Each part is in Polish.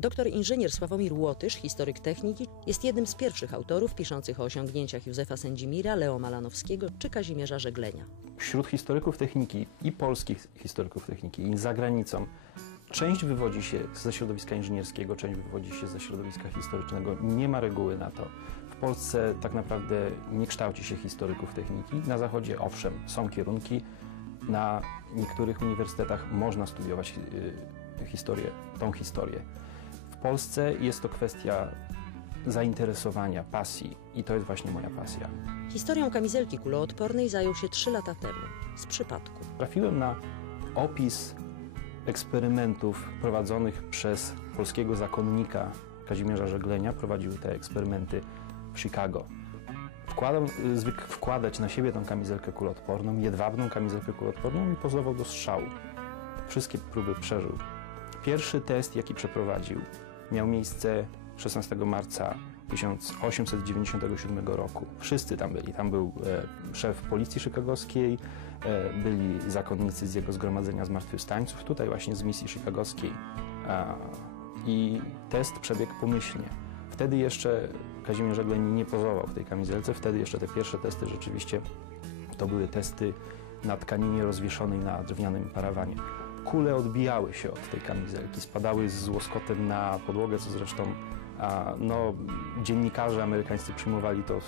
Doktor inżynier Sławomir Łotysz, historyk techniki, jest jednym z pierwszych autorów piszących o osiągnięciach Józefa Sędzimira, Leo Malanowskiego czy Kazimierza Żeglenia. Wśród historyków techniki i polskich historyków techniki i za granicą część wywodzi się ze środowiska inżynierskiego, część wywodzi się ze środowiska historycznego. Nie ma reguły na to. W Polsce tak naprawdę nie kształci się historyków techniki. Na Zachodzie owszem, są kierunki. Na niektórych uniwersytetach można studiować tą historię. W Polsce jest to kwestia zainteresowania, pasji i to jest właśnie moja pasja. Historią kamizelki kuloodpornej zajął się 3 lata temu, z przypadku. Trafiłem na opis eksperymentów prowadzonych przez polskiego zakonnika Kazimierza Żeglenia. Prowadził te eksperymenty w Chicago. Zwykł wkładać na siebie tą kamizelkę kuloodporną, jedwabną kamizelkę kuloodporną i pozował do strzału. Wszystkie próby przeżył. Pierwszy test, jaki przeprowadził, miał miejsce 16 marca 1897 roku. Wszyscy tam byli. Tam był szef policji chicagowskiej, byli zakonnicy z jego zgromadzenia zmartwychwstańców, tutaj właśnie z misji chicagowskiej. I test przebiegł pomyślnie. Wtedy jeszcze Kazimierz Żegleń nie pozował w tej kamizelce, wtedy jeszcze te pierwsze testy rzeczywiście to były testy na tkaninie rozwieszonej na drewnianym parawanie. Kule odbijały się od tej kamizelki, spadały z łoskotem na podłogę, co zresztą dziennikarze amerykańscy przyjmowali to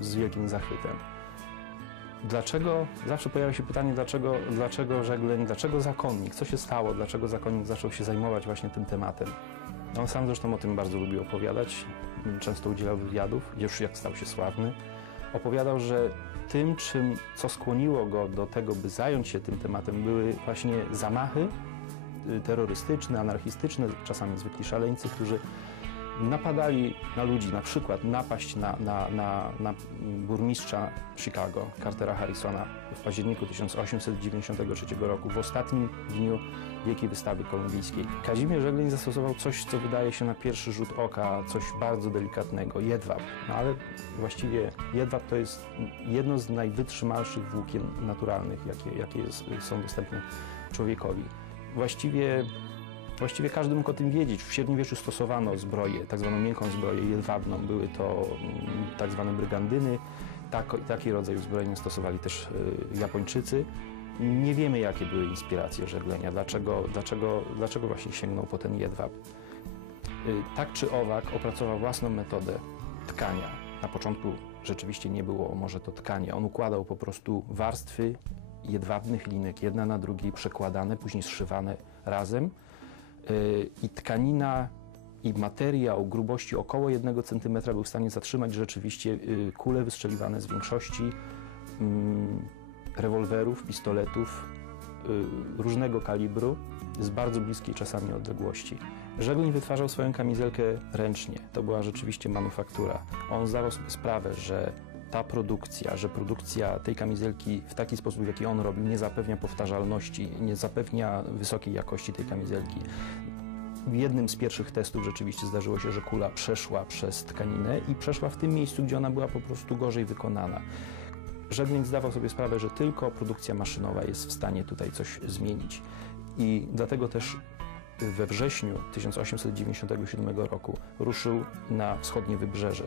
z wielkim zachwytem. Dlaczego? Zawsze pojawia się pytanie, dlaczego Żegleń, dlaczego zakonnik, co się stało, dlaczego zakonnik zaczął się zajmować właśnie tym tematem. On sam zresztą o tym bardzo lubił opowiadać, często udzielał wywiadów, już jak stał się sławny. Opowiadał, że tym, co skłoniło go do tego, by zająć się tym tematem, były właśnie zamachy terrorystyczne, anarchistyczne, czasami zwykli szaleńcy, którzy napadali na ludzi, na przykład napaść na burmistrza Chicago, Cartera Harrisona w październiku 1893 roku, w ostatnim dniu Wielkiej Wystawy Kolumbijskiej. Kazimierz Żegleń zastosował coś, co wydaje się na pierwszy rzut oka coś bardzo delikatnego, jedwab. No ale właściwie jedwab to jest jedno z najwytrzymalszych włókien naturalnych, jakie są dostępne człowiekowi. Właściwie każdy mógł o tym wiedzieć. W średniowieczu stosowano zbroję, tak zwaną miękką zbroję jedwabną. Były to tak zwane brygandyny. Taki rodzaj uzbrojenia stosowali też Japończycy. Nie wiemy, jakie były inspiracje Żeglenia, dlaczego właśnie sięgnął po ten jedwab. Tak czy owak opracował własną metodę tkania. Na początku rzeczywiście nie było może to tkanie. On układał po prostu warstwy jedwabnych linek, jedna na drugiej przekładane, później zszywane razem. I tkanina i materiał grubości około 1 cm był w stanie zatrzymać rzeczywiście kule wystrzeliwane z większości rewolwerów, pistoletów różnego kalibru z bardzo bliskiej czasami odległości. Żegleń wytwarzał swoją kamizelkę ręcznie. To była rzeczywiście manufaktura. On zdawał sobie sprawę, że produkcja tej kamizelki w taki sposób, w jaki on robił, nie zapewnia powtarzalności, nie zapewnia wysokiej jakości tej kamizelki. W jednym z pierwszych testów rzeczywiście zdarzyło się, że kula przeszła przez tkaninę i przeszła w tym miejscu, gdzie ona była po prostu gorzej wykonana. Żegleń zdawał sobie sprawę, że tylko produkcja maszynowa jest w stanie tutaj coś zmienić. I dlatego też we wrześniu 1897 roku ruszył na wschodnie wybrzeże,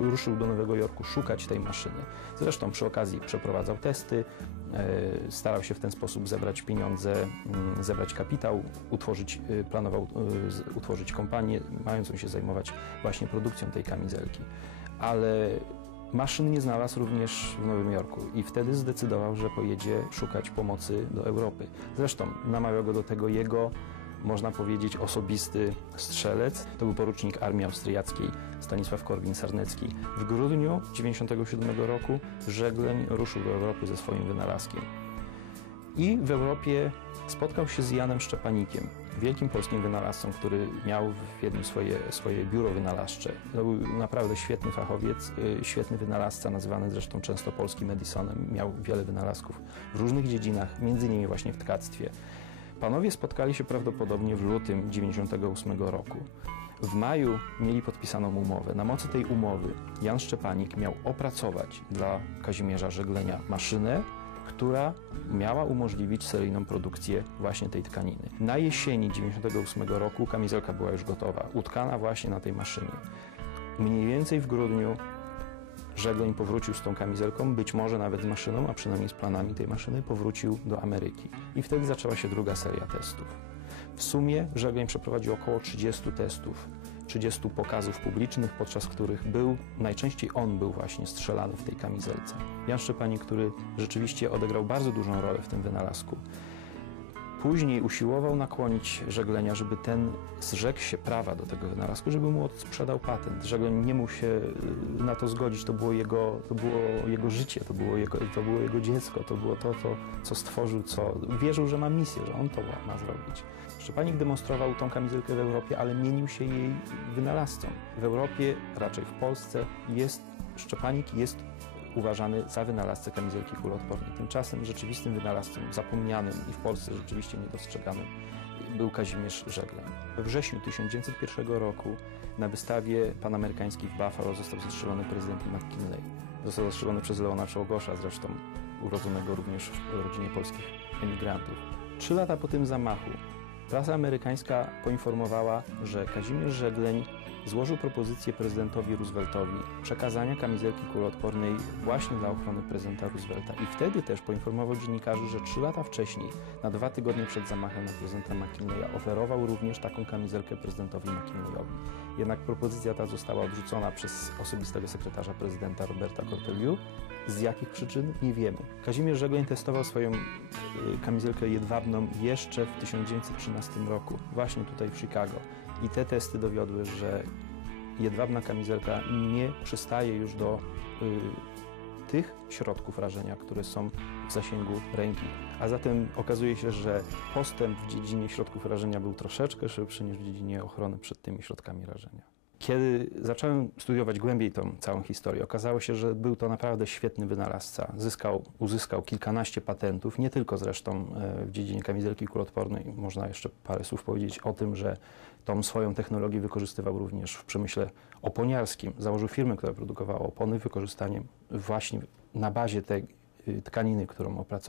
ruszył do Nowego Jorku szukać tej maszyny. Zresztą przy okazji przeprowadzał testy, starał się w ten sposób zebrać pieniądze, zebrać kapitał, planował utworzyć kompanię mającą się zajmować właśnie produkcją tej kamizelki. Ale maszyn nie znalazł również w Nowym Jorku i wtedy zdecydował, że pojedzie szukać pomocy do Europy. Zresztą namawiał go do tego jego, można powiedzieć, osobisty strzelec. To był porucznik armii austriackiej Stanisław Korwin-Sarnecki. W grudniu 1997 roku Żegleń ruszył do Europy ze swoim wynalazkiem. I w Europie spotkał się z Janem Szczepanikiem, wielkim polskim wynalazcą, który miał w jednym swoje biuro wynalazcze. To był naprawdę świetny fachowiec, świetny wynalazca, nazywany zresztą często polskim Edisonem. Miał wiele wynalazków w różnych dziedzinach, między innymi właśnie w tkactwie. Panowie spotkali się prawdopodobnie w lutym 1998 roku. W maju mieli podpisaną umowę. Na mocy tej umowy Jan Szczepanik miał opracować dla Kazimierza Żeglenia maszynę, która miała umożliwić seryjną produkcję właśnie tej tkaniny. Na jesieni 1998 roku kamizelka była już gotowa, utkana właśnie na tej maszynie. Mniej więcej w grudniu Żegleń powrócił z tą kamizelką, być może nawet z maszyną, a przynajmniej z planami tej maszyny, powrócił do Ameryki. I wtedy zaczęła się druga seria testów. W sumie Żegleń przeprowadził około 30 testów, 30 pokazów publicznych, podczas których najczęściej on był właśnie strzelany w tej kamizelce. Jan Szczepanik, który rzeczywiście odegrał bardzo dużą rolę w tym wynalazku, później usiłował nakłonić Żeglenia, żeby ten zrzekł się prawa do tego wynalazku, żeby mu sprzedał patent. Żegleń nie mógł się na to zgodzić, to było jego życie, to było jego dziecko, to było to, co stworzył, co wierzył, że ma misję, że on to ma zrobić. Szczepanik demonstrował tą kamizelkę w Europie, ale mienił się jej wynalazcą. W Europie, raczej w Polsce, Szczepanik jest uważany za wynalazcę kamizelki kuloodpornej. Tymczasem rzeczywistym wynalazcą, zapomnianym i w Polsce rzeczywiście niedostrzeganym, był Kazimierz Żegleń. We wrześniu 1901 roku na wystawie panamerykańskiej w Buffalo został zastrzelony prezydent McKinley. Został zastrzelony przez Leona Czałgosza, zresztą urodzonego również w rodzinie polskich emigrantów. 3 lata po tym zamachu prasa amerykańska poinformowała, że Kazimierz Żegleń złożył propozycję prezydentowi Rooseveltowi przekazania kamizelki kuloodpornej właśnie dla ochrony prezydenta Roosevelta. I wtedy też poinformował dziennikarzy, że 3 lata wcześniej, na 2 tygodnie przed zamachem na prezydenta McKinleya, oferował również taką kamizelkę prezydentowi McKinleyowi. Jednak propozycja ta została odrzucona przez osobistego sekretarza prezydenta Roberta Cortelyou. Z jakich przyczyn? Nie wiemy. Kazimierz Żegleń testował swoją kamizelkę jedwabną jeszcze w 1913 roku, właśnie tutaj w Chicago. I te testy dowiodły, że jedwabna kamizelka nie przystaje już do tych środków rażenia, które są w zasięgu ręki. A zatem okazuje się, że postęp w dziedzinie środków rażenia był troszeczkę szybszy niż w dziedzinie ochrony przed tymi środkami rażenia. Kiedy zacząłem studiować głębiej tą całą historię, okazało się, że był to naprawdę świetny wynalazca. Uzyskał kilkanaście patentów, nie tylko zresztą w dziedzinie kamizelki kuloodpornej. Można jeszcze parę słów powiedzieć o tym, że tą swoją technologię wykorzystywał również w przemyśle oponiarskim. Założył firmę, która produkowała opony, wykorzystaniem właśnie na bazie tej tkaniny, którą opracował.